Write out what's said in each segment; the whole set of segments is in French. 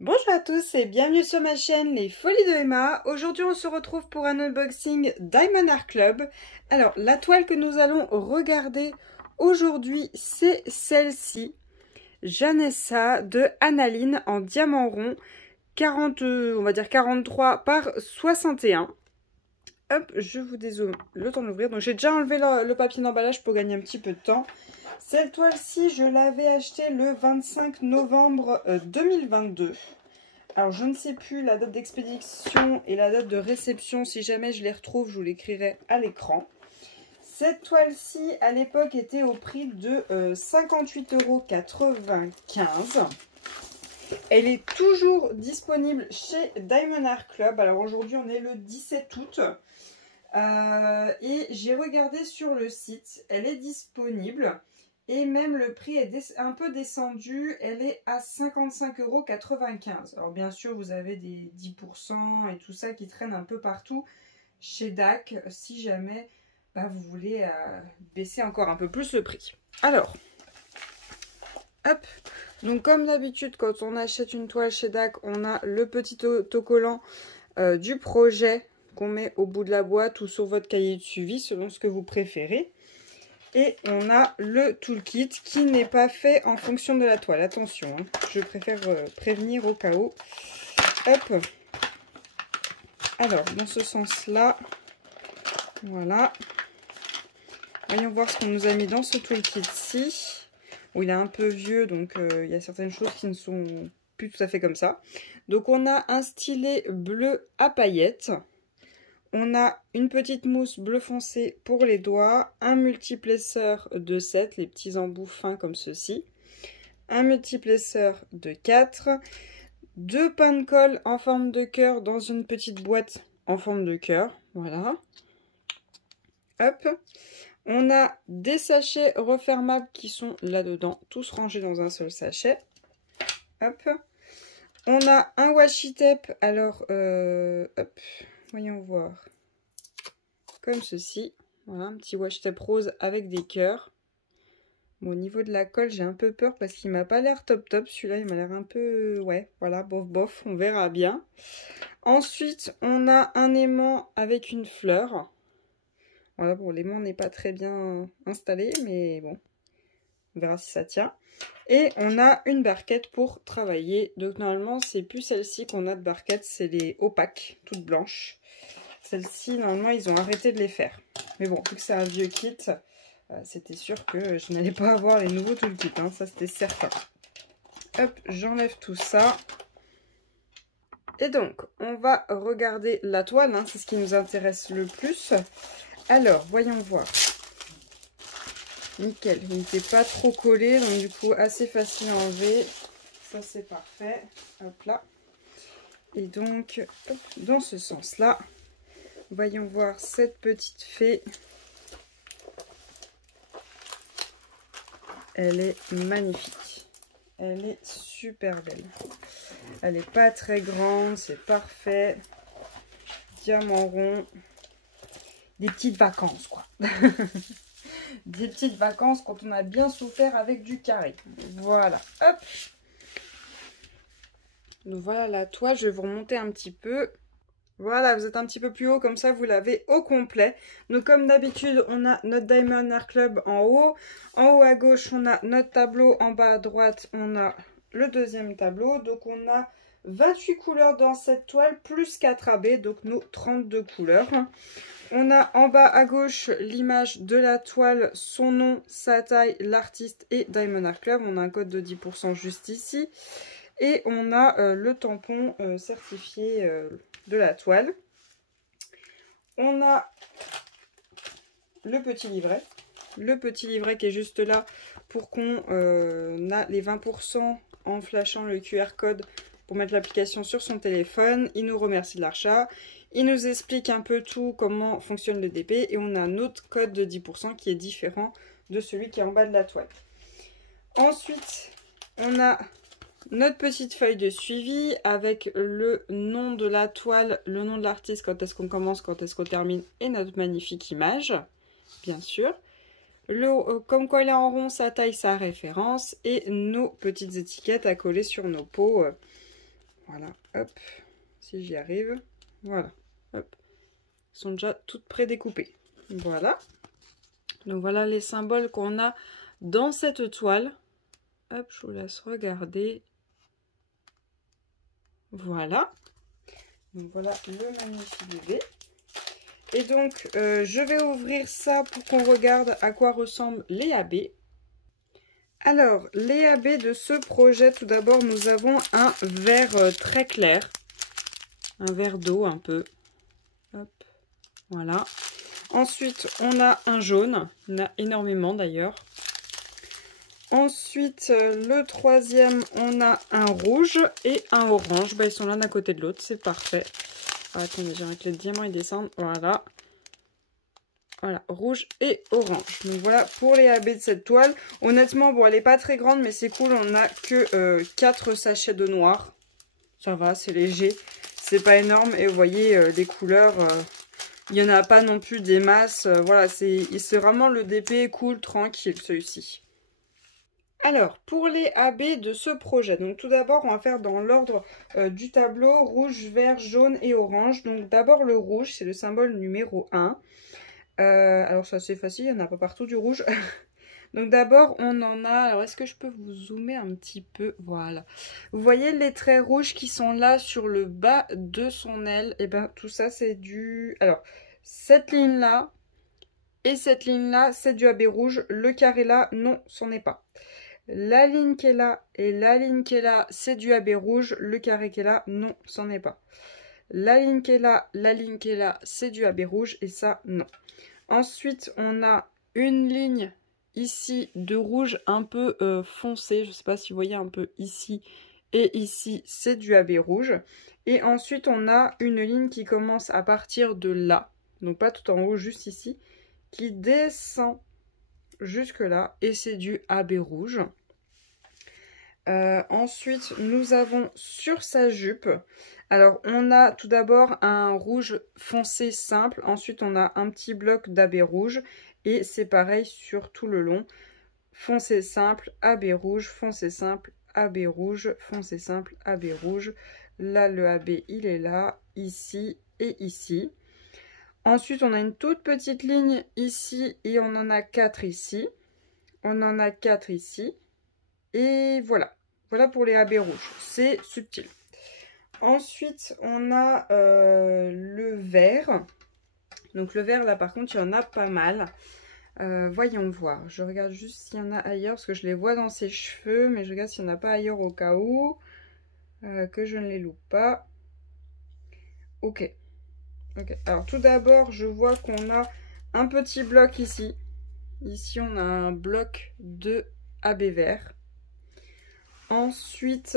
Bonjour à tous et bienvenue sur ma chaîne Les Folies de Emma. Aujourd'hui on se retrouve pour un unboxing Diamond Art Club. Alors la toile que nous allons regarder aujourd'hui c'est celle-ci. Janessa de Analine en diamant rond. 40, on va dire 43 par 61. Hop, je vous dézoome le temps d'ouvrir. Donc j'ai déjà enlevé le papier d'emballage pour gagner un petit peu de temps. Cette toile-ci, je l'avais achetée le 25 novembre 2022. Alors, je ne sais plus la date d'expédition et la date de réception. Si jamais je les retrouve, je vous l'écrirai à l'écran. Cette toile-ci, à l'époque, était au prix de 58,95 €. Elle est toujours disponible chez Diamond Art Club. Alors, aujourd'hui, on est le 17 août. Et j'ai regardé sur le site. Elle est disponible. Et même le prix est un peu descendu, elle est à 55,95 €. Alors bien sûr, vous avez des 10% et tout ça qui traînent un peu partout chez DAC, si jamais vous voulez baisser encore un peu plus le prix. Alors, hop, donc comme d'habitude, quand on achète une toile chez DAC, on a le petit autocollant du projet qu'on met au bout de la boîte ou sur votre cahier de suivi, selon ce que vous préférez. Et on a le toolkit qui n'est pas fait en fonction de la toile. Attention, hein, je préfère prévenir au cas où. Hop. Alors, dans ce sens-là, voilà. Voyons voir ce qu'on nous a mis dans ce toolkit-ci. Où il est un peu vieux, donc il y a certaines choses qui ne sont plus tout à fait comme ça. Donc, on a un stylet bleu à paillettes. On a une petite mousse bleu foncé pour les doigts, un multiplesseur de 7, les petits embouts fins comme ceci, un multiplesseur de 4, deux pains de colle en forme de cœur dans une petite boîte en forme de cœur, voilà. Hop, on a des sachets refermables qui sont là-dedans, tous rangés dans un seul sachet. Hop, on a un washi tape, alors, hop. Voyons voir. Comme ceci. Voilà, un petit washi tape rose avec des cœurs. Bon, au niveau de la colle, j'ai un peu peur parce qu'il m'a pas l'air top top. Celui-là, il m'a l'air un peu... Ouais, voilà, bof bof, on verra bien. Ensuite, on a un aimant avec une fleur. Voilà, bon, l'aimant n'est pas très bien installé, mais bon. On verra si ça tient. Et on a une barquette pour travailler. Donc normalement, c'est plus celle-ci qu'on a de barquette, c'est les opaques, toutes blanches. Celles-ci, normalement, ils ont arrêté de les faire. Mais bon, vu que c'est un vieux kit, c'était sûr que je n'allais pas avoir les nouveaux toolkits, hein, ça c'était certain. Hop, j'enlève tout ça. Et donc, on va regarder la toile, hein, c'est ce qui nous intéresse le plus. Alors, voyons voir. Nickel, il n'était pas trop collé, donc du coup assez facile à enlever. Ça c'est parfait. Hop là. Et donc, hop, dans ce sens-là, voyons voir cette petite fée. Elle est magnifique. Elle est super belle. Elle n'est pas très grande, c'est parfait. Diamant rond. Des petites vacances, quoi. Des petites vacances quand on a bien souffert avec du carré. Voilà, hop. Donc voilà la toile, je vais vous remonter un petit peu. Voilà, vous êtes un petit peu plus haut, comme ça vous l'avez au complet. Donc comme d'habitude, on a notre Diamond Art Club en haut. En haut à gauche, on a notre tableau. En bas à droite, on a le deuxième tableau. Donc on a 28 couleurs dans cette toile, plus 4 AB, donc nos 32 couleurs. On a en bas à gauche l'image de la toile, son nom, sa taille, l'artiste et Diamond Art Club. On a un code de 10% juste ici. Et on a le tampon certifié de la toile. On a le petit livret. Le petit livret qui est juste là pour qu'on a les 20% en flashant le QR code pour mettre l'application sur son téléphone. Il nous remercie de l'achat. Il nous explique un peu tout, comment fonctionne le DP. Et on a un autre code de 10% qui est différent de celui qui est en bas de la toile. Ensuite, on a notre petite feuille de suivi avec le nom de la toile, le nom de l'artiste, quand est-ce qu'on commence, quand est-ce qu'on termine, et notre magnifique image, bien sûr. Comme quoi il est en rond, sa taille, sa référence, et nos petites étiquettes à coller sur nos pots Voilà, hop, si j'y arrive. Voilà, hop. Elles sont déjà toutes prédécoupées. Voilà. Donc voilà les symboles qu'on a dans cette toile. Hop, je vous laisse regarder. Voilà. Donc voilà le magnifique bébé. Et donc, je vais ouvrir ça pour qu'on regarde à quoi ressemblent les AB. Alors, les AB de ce projet, tout d'abord, nous avons un vert très clair. Un vert d'eau un peu. Hop, voilà. Ensuite, on a un jaune. Il y en a énormément d'ailleurs. Ensuite, le troisième, on a un rouge et un orange. Bah, ils sont l'un à côté de l'autre, c'est parfait. Ah, attendez, j'aimerais que les diamants ils descendent. Voilà. Voilà, rouge et orange. Donc voilà pour les AB de cette toile. Honnêtement, bon, elle n'est pas très grande, mais c'est cool. On n'a que 4 sachets de noir. Ça va, c'est léger. C'est pas énorme. Et vous voyez, les couleurs, il n'y en a pas non plus des masses. Voilà, c'est vraiment le DP cool, tranquille, celui-ci. Alors, pour les AB de ce projet, donc tout d'abord, on va faire dans l'ordre du tableau, rouge, vert, jaune et orange. Donc d'abord le rouge, c'est le symbole numéro 1. Alors c'est assez facile, il n'y en a pas partout du rouge. Donc d'abord on en a, alors est-ce que je peux vous zoomer un petit peu? Voilà. Vous voyez les traits rouges qui sont là sur le bas de son aile? Et bien tout ça c'est du... Alors cette ligne là et cette ligne là c'est du AB rouge. Le carré là, non, c'en est pas. La ligne qui est là et la ligne qui est là c'est du AB rouge. Le carré qui est là, non, c'en est pas. La ligne qui est là, la ligne qui est là c'est du AB rouge et ça non. Ensuite, on a une ligne ici de rouge un peu foncé. Je ne sais pas si vous voyez un peu ici et ici, c'est du AB rouge. Et ensuite, on a une ligne qui commence à partir de là. Donc pas tout en haut, juste ici. Qui descend jusque là. Et c'est du AB rouge. Ensuite, nous avons sur sa jupe... Alors, on a tout d'abord un rouge foncé simple. Ensuite, on a un petit bloc d'AB rouge. Et c'est pareil sur tout le long. Foncé simple, AB rouge, foncé simple, AB rouge, foncé simple, AB rouge. Là, le AB, il est là, ici et ici. Ensuite, on a une toute petite ligne ici et on en a 4 ici. On en a 4 ici. Et voilà. Voilà pour les AB rouges. C'est subtil. Ensuite, on a le vert. Donc le vert, là, par contre, il y en a pas mal. Voyons voir. Je regarde juste s'il y en a ailleurs, parce que je les vois dans ses cheveux. Mais je regarde s'il n'y en a pas ailleurs au cas où. Que je ne les loupe pas. Ok. Ok. Alors, tout d'abord, je vois qu'on a un petit bloc ici. Ici, on a un bloc de AB vert. Ensuite...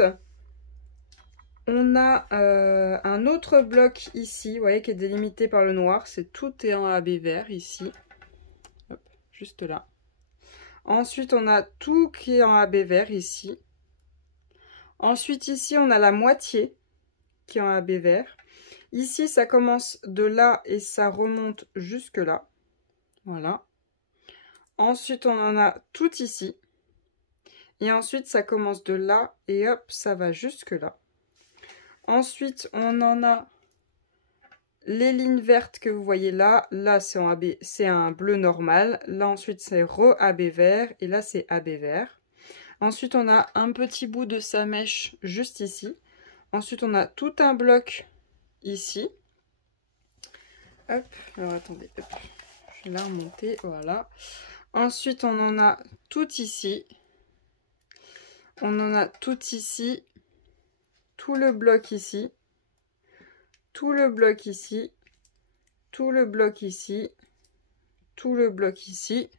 on a un autre bloc ici, vous voyez, qui est délimité par le noir. C'est tout est en AB vert ici. Hop, juste là. Ensuite, on a tout qui est en AB vert ici. Ensuite, ici, on a la moitié qui est en AB vert. Ici, ça commence de là et ça remonte jusque là. Voilà. Ensuite, on en a tout ici. Et ensuite, ça commence de là et hop, ça va jusque là. Ensuite, on en a les lignes vertes que vous voyez là. Là, c'est en AB, c'est un bleu normal. Là, ensuite, c'est re-AB vert. Et là, c'est AB vert. Ensuite, on a un petit bout de sa mèche juste ici. Ensuite, on a tout un bloc ici. Hop, alors attendez, hop. Je vais la remonter, voilà. Ensuite, on en a tout ici. On en a tout ici. Tout le bloc ici. Tout le bloc ici. Tout le bloc ici. Tout le bloc ici.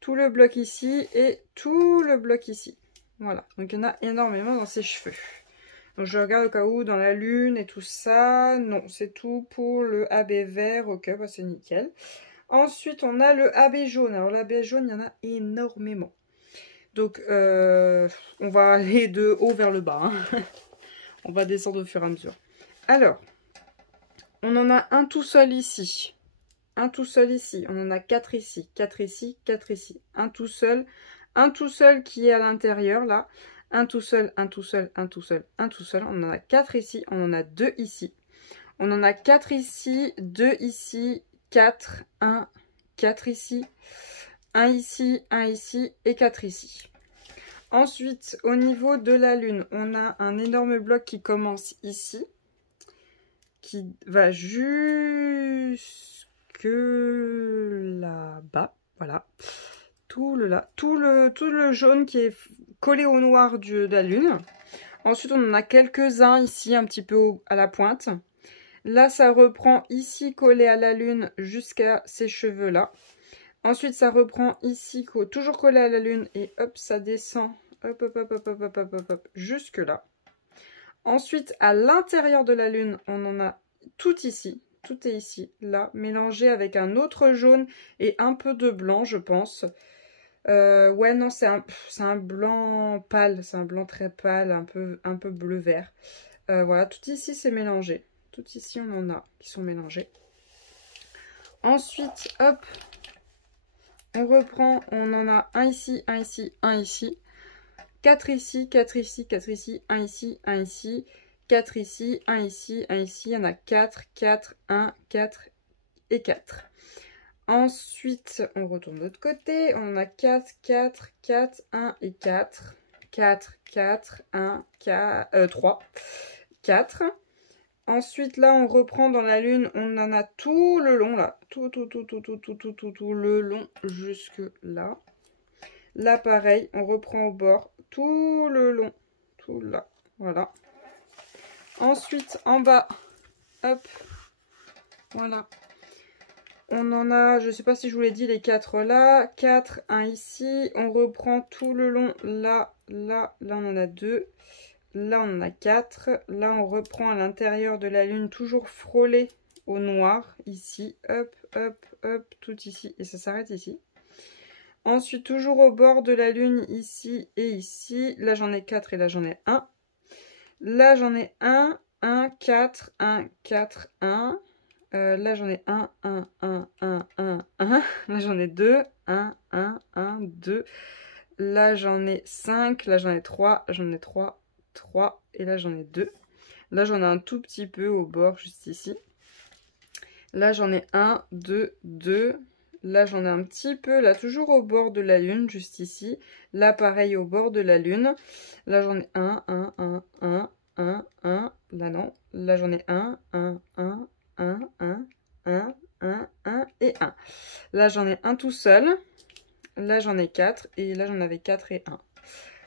Tout le bloc ici. Et tout le bloc ici. Voilà. Donc, il y en a énormément dans ses cheveux. Donc, je regarde au cas où dans la lune et tout ça. Non, c'est tout pour le AB vert. Ok, bah c'est nickel. Ensuite, on a le AB jaune. Alors, l'AB jaune, il y en a énormément. Donc, on va aller de haut vers le bas. Hein. On va descendre au fur et à mesure. Alors, on en a un tout seul ici. Un tout seul ici. On en a 4 ici. 4 ici, 4 ici. Un tout seul qui est à l'intérieur, là. un tout seul, un tout seul, un tout seul, un tout seul. On en a 4 ici, on en a 2 ici. On en a 4 ici, 2 ici, 4, 1, 4 ici, 1 ici, 1 ici et 4 ici. Ensuite, au niveau de la lune, on a un énorme bloc qui commence ici, qui va jusque là-bas, voilà. Tout le jaune qui est collé au noir de la lune. Ensuite, on en a quelques-uns ici, un petit peu à la pointe. Là, ça reprend ici, collé à la lune, jusqu'à ces cheveux-là. Ensuite, ça reprend ici, toujours collé à la lune, et hop, ça descend, hop, hop, hop, hop, hop, hop, hop, hop, hop, jusque là. Ensuite, à l'intérieur de la lune, on en a tout ici. Tout est ici, là, mélangé avec un autre jaune et un peu de blanc, je pense. Ouais, non, c'est un blanc pâle, c'est un blanc très pâle, un peu bleu-vert. Voilà, tout ici, c'est mélangé. Tout ici, on en a qui sont mélangés. Ensuite, hop, on reprend, on en a un ici, un ici, un ici. 4 ici, 4 ici, 4 ici, 1 ici, 1 ici, 4 ici, 1 ici, 1 ici. Il y en a 4, 4, 1, 4 et 4. Ensuite, on retourne de l'autre côté. On en a 4, 4, 4, 1 et 4. 4, 4, 1, 4, 3, 4. Ensuite, là, on reprend dans la lune. On en a tout le long, là. Tout le long jusque là. Là, pareil, on reprend au bord. Tout le long. Tout là. Voilà. Ensuite, en bas. Hop. Voilà. On en a, je ne sais pas si je vous l'ai dit, les 4 là. 4, 1 ici. On reprend tout le long. Là, là, là, on en a 2. Là, on en a 4. Là, on reprend à l'intérieur de la lune, toujours frôlé au noir. Ici, hop, hop, hop, tout ici. Et ça s'arrête ici. Ensuite, toujours au bord de la lune, ici et ici. Là, j'en ai 4 et là, j'en ai 1. Là, j'en ai 1, 1, 4, 1, 4, 1. Là, j'en ai 1, 1, 1, 1, 1, 1. Là, j'en ai 2, 1, 1, 1, 2. Là, j'en ai 5. Là, j'en ai 3. J'en ai 3, 3. Et là, j'en ai 2. Là, j'en ai un tout petit peu au bord, juste ici. Là, j'en ai 1, 2, 2. Là, j'en ai un petit peu, là, toujours au bord de la lune, juste ici. Là, pareil, au bord de la lune. Là, j'en ai 1, 1, 1, 1, 1, 1. Là, non. Là, j'en ai 1, 1, 1, 1, 1, 1, 1, 1 et 1. Là, j'en ai un tout seul. Là, j'en ai 4. Et là, j'en avais 4 et 1.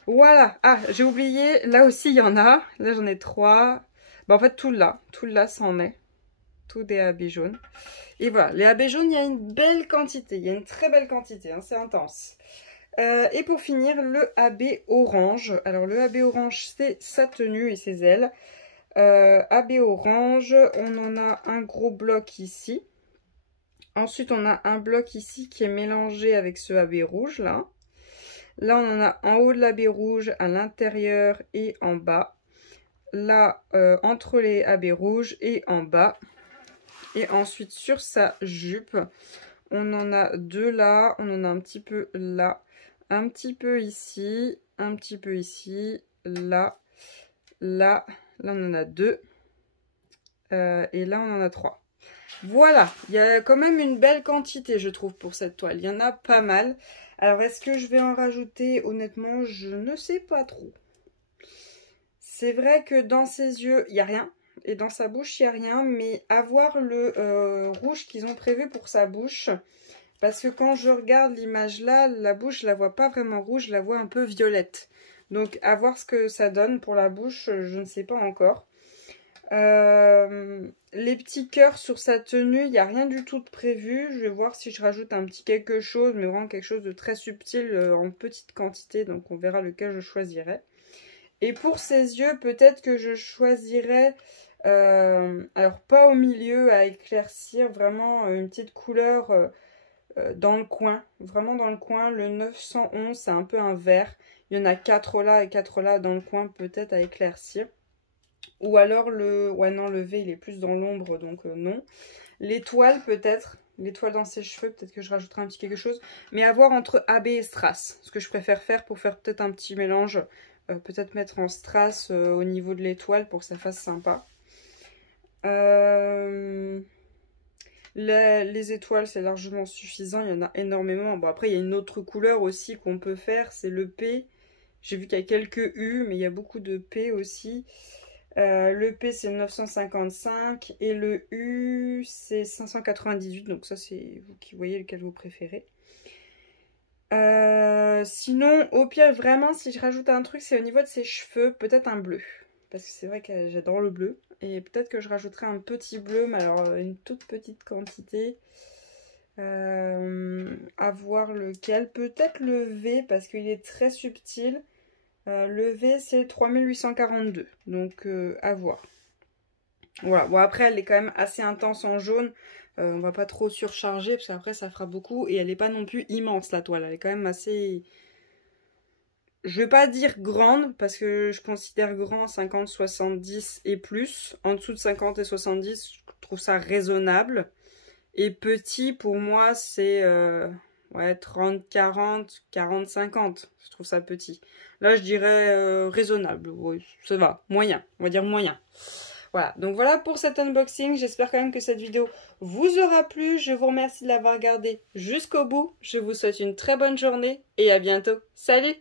Voilà. Ah, j'ai oublié. Là aussi, il y en a. Là, j'en ai 3. Bah, en fait, tout là, ça en est. Tout des AB jaunes. Et voilà, les AB jaunes, il y a une belle quantité. Il y a une très belle quantité, hein, c'est intense. Et pour finir, le AB orange. Alors, le AB orange, c'est sa tenue et ses ailes. AB orange, on en a un gros bloc ici. Ensuite, on a un bloc ici qui est mélangé avec ce AB rouge, là. Là, on en a en haut de l'AB rouge, à l'intérieur et en bas. Là, entre les AB rouges et en bas. Et ensuite, sur sa jupe, on en a 2 là, on en a un petit peu là, un petit peu ici, un petit peu ici, là, là, là on en a 2, et là on en a 3. Voilà, il y a quand même une belle quantité, je trouve, pour cette toile. Il y en a pas mal. Alors, est-ce que je vais en rajouter? Honnêtement, je ne sais pas trop. C'est vrai que dans ses yeux, il n'y a rien. Et dans sa bouche, il n'y a rien. Mais à voir le rouge qu'ils ont prévu pour sa bouche. Parce que quand je regarde l'image là, la bouche, je la vois pas vraiment rouge. Je la vois un peu violette. Donc, à voir ce que ça donne pour la bouche, je ne sais pas encore. Les petits cœurs sur sa tenue, il n'y a rien du tout de prévu. Je vais voir si je rajoute un petit quelque chose, mais vraiment quelque chose de très subtil en petite quantité. Donc, on verra lequel je choisirai. Et pour ses yeux, peut-être que je choisirais, alors pas au milieu à éclaircir, vraiment une petite couleur dans le coin. Vraiment dans le coin, le 911, c'est un peu un vert. Il y en a 4 là et 4 là dans le coin, peut-être à éclaircir. Ou alors le... Ouais non, le V, il est plus dans l'ombre, donc non. L'étoile peut-être. L'étoile dans ses cheveux, peut-être que je rajouterai un petit quelque chose. Mais à voir entre AB et strass. Ce que je préfère faire pour faire peut-être un petit mélange peut-être mettre en strass au niveau de l'étoile pour que ça fasse sympa. Les étoiles, c'est largement suffisant, il y en a énormément. Bon, après, il y a une autre couleur aussi qu'on peut faire, c'est le P. J'ai vu qu'il y a quelques U, mais il y a beaucoup de P aussi. Le P, c'est 955 et le U, c'est 598. Donc ça, c'est vous qui voyez lequel vous préférez. Sinon, au pire, vraiment, si je rajoute un truc, c'est au niveau de ses cheveux, peut-être un bleu. Parce que c'est vrai que j'adore le bleu. Et peut-être que je rajouterai un petit bleu, mais alors une toute petite quantité. À voir lequel. Peut-être le V, parce qu'il est très subtil. Le V, c'est 3842. Donc, à voir. Voilà. Bon, après, elle est quand même assez intense en jaune. On va pas trop surcharger, parce qu'après, ça fera beaucoup. Et elle n'est pas non plus immense, la toile. Elle est quand même assez... Je vais pas dire grande, parce que je considère grand 50, 70 et plus. En dessous de 50 et 70, je trouve ça raisonnable. Et petit, pour moi, c'est ouais, 30, 40, 40, 50. Je trouve ça petit. Là, je dirais raisonnable. Oui, ça va. Moyen. On va dire moyen. Voilà. Donc voilà pour cet unboxing. J'espère quand même que cette vidéo vous aura plu. Je vous remercie de l'avoir regardé jusqu'au bout. Je vous souhaite une très bonne journée et à bientôt. Salut!